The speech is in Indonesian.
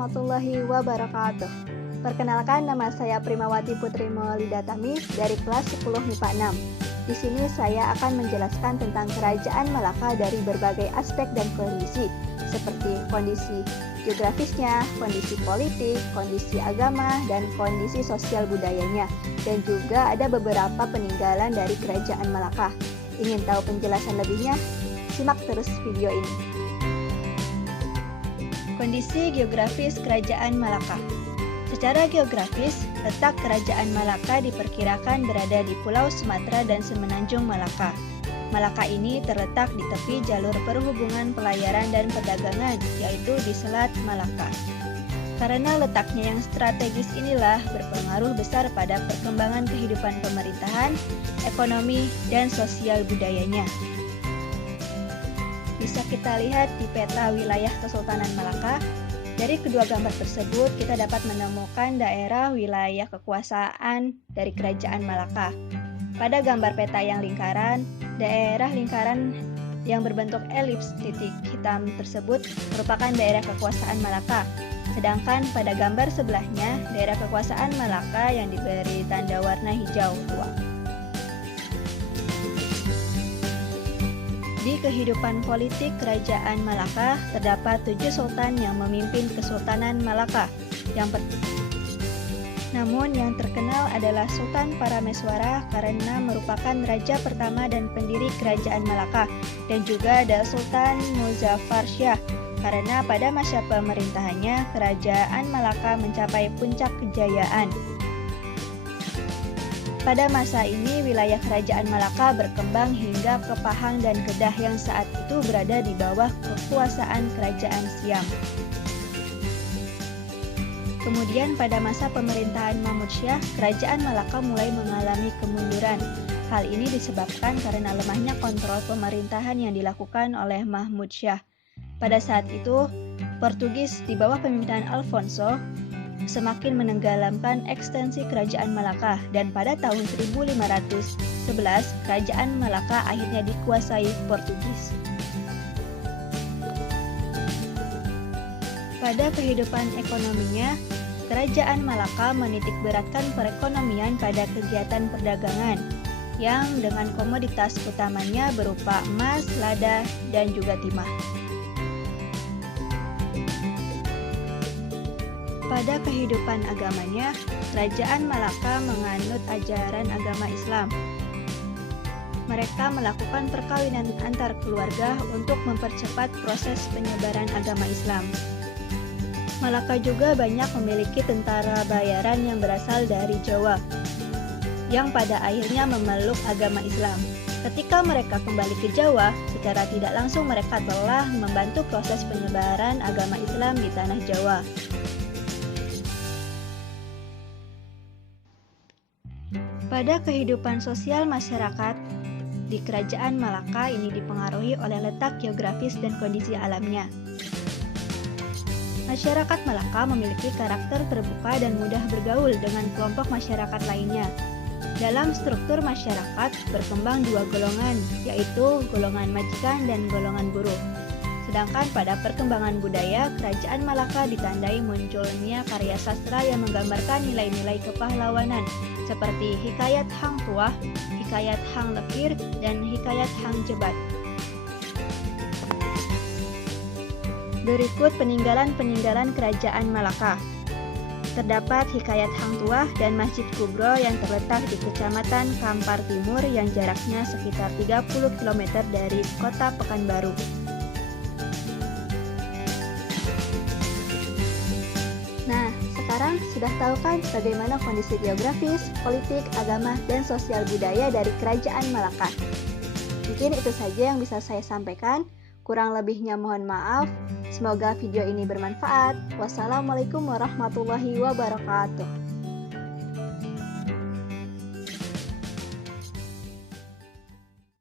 warahmatullahi wabarakatuh. Perkenalkan, nama saya Primawati Putri Maulidatami dari kelas 10 MIPA 6. Di sini saya akan menjelaskan tentang Kerajaan Malaka dari berbagai aspek dan kondisi, seperti kondisi geografisnya, kondisi politik, kondisi agama, dan kondisi sosial budayanya. Dan juga ada beberapa peninggalan dari Kerajaan Malaka. Ingin tahu penjelasan lebihnya? Simak terus video ini. Kondisi geografis Kerajaan Malaka. Secara geografis, letak Kerajaan Malaka diperkirakan berada di Pulau Sumatera dan Semenanjung Malaka. Malaka ini terletak di tepi jalur perhubungan pelayaran dan perdagangan, yaitu di Selat Malaka. Karena letaknya yang strategis inilah berpengaruh besar pada perkembangan kehidupan pemerintahan, ekonomi, dan sosial budayanya. Bisa kita lihat di peta wilayah Kesultanan Malaka. Dari kedua gambar tersebut, kita dapat menemukan daerah wilayah kekuasaan dari Kerajaan Malaka. Pada gambar peta yang lingkaran, daerah lingkaran yang berbentuk elips titik hitam tersebut merupakan daerah kekuasaan Malaka. Sedangkan pada gambar sebelahnya, daerah kekuasaan Malaka yang diberi tanda warna hijau tua. Di kehidupan politik Kerajaan Malaka, terdapat 7 sultan yang memimpin Kesultanan Malaka. Namun yang terkenal adalah Sultan Parameswara karena merupakan raja pertama dan pendiri Kerajaan Malaka, dan juga ada Sultan Muzaffar Shah karena pada masa pemerintahannya Kerajaan Malaka mencapai puncak kejayaan. Pada masa ini, wilayah Kerajaan Malaka berkembang hingga ke Pahang dan Kedah yang saat itu berada di bawah kekuasaan Kerajaan Siam. Kemudian pada masa pemerintahan Mahmud Syah, Kerajaan Malaka mulai mengalami kemunduran. Hal ini disebabkan karena lemahnya kontrol pemerintahan yang dilakukan oleh Mahmud Syah. Pada saat itu, Portugis di bawah pemerintahan Alfonso semakin menenggelamkan ekstensi Kerajaan Malaka, dan pada tahun 1511 Kerajaan Malaka akhirnya dikuasai Portugis. Pada kehidupan ekonominya, Kerajaan Malaka menitikberatkan perekonomian pada kegiatan perdagangan yang dengan komoditas utamanya berupa emas, lada, dan juga timah. Pada kehidupan agamanya, Kerajaan Malaka menganut ajaran agama Islam. Mereka melakukan perkawinan antar keluarga untuk mempercepat proses penyebaran agama Islam. Malaka juga banyak memiliki tentara bayaran yang berasal dari Jawa, yang pada akhirnya memeluk agama Islam. Ketika mereka kembali ke Jawa, secara tidak langsung mereka telah membantu proses penyebaran agama Islam di tanah Jawa. Pada kehidupan sosial masyarakat di Kerajaan Malaka ini dipengaruhi oleh letak geografis dan kondisi alamnya. Masyarakat Malaka memiliki karakter terbuka dan mudah bergaul dengan kelompok masyarakat lainnya. Dalam struktur masyarakat berkembang 2 golongan, yaitu golongan majikan dan golongan buruh. Sedangkan pada perkembangan budaya, Kerajaan Malaka ditandai munculnya karya sastra yang menggambarkan nilai-nilai kepahlawanan seperti Hikayat Hang Tuah, Hikayat Hang Lekir, dan Hikayat Hang Jebat. Berikut peninggalan-peninggalan Kerajaan Malaka. Terdapat Hikayat Hang Tuah dan Masjid Kubro yang terletak di Kecamatan Kampar Timur yang jaraknya sekitar 30 km dari kota Pekanbaru. Nah, sekarang sudah tahu kan bagaimana kondisi geografis, politik, agama, dan sosial budaya dari Kerajaan Malaka. Mungkin itu saja yang bisa saya sampaikan. Kurang lebihnya mohon maaf. Semoga video ini bermanfaat. Wassalamualaikum warahmatullahi wabarakatuh.